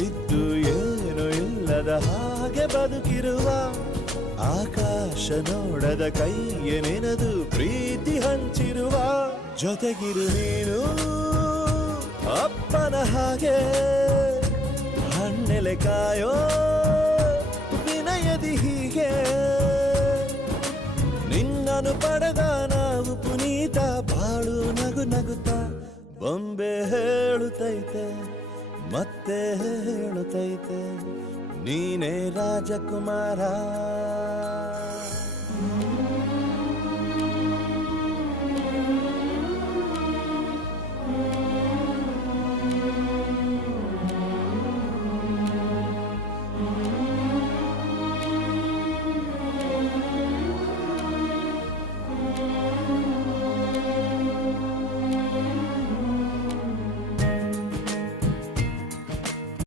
ಇದ್ದು ಏನು ಇಲ್ಲದ ಹಾಗೆ ಬದುಕಿರುವ ಆಕಾಶ ನೋಡದ ಕೈಯ ನೆನೆದು ಪ್ರೀತಿ ಹಂಚಿರುವ ಜೊತೆಗಿರು ನೀನು ಅಪ್ಪನ ಹಾಗೆ ಹಣ್ಣೆಲೆ ಕಾಯೋ ವಿನಯದಿ ಹೀಗೆ ನಿನ್ನನು ಪಡೆದ ನಾವು ಪುನೀತ ಬಾಳು ನಗು ನಗುತ್ತಾ ಬೊಂಬೆ ಹೇಳುತ್ತೈತೆ ಮತ್ತೆ ಹೇಳುತ್ತೈತೆ ನೀನೇ ರಾಜಕುಮಾರ.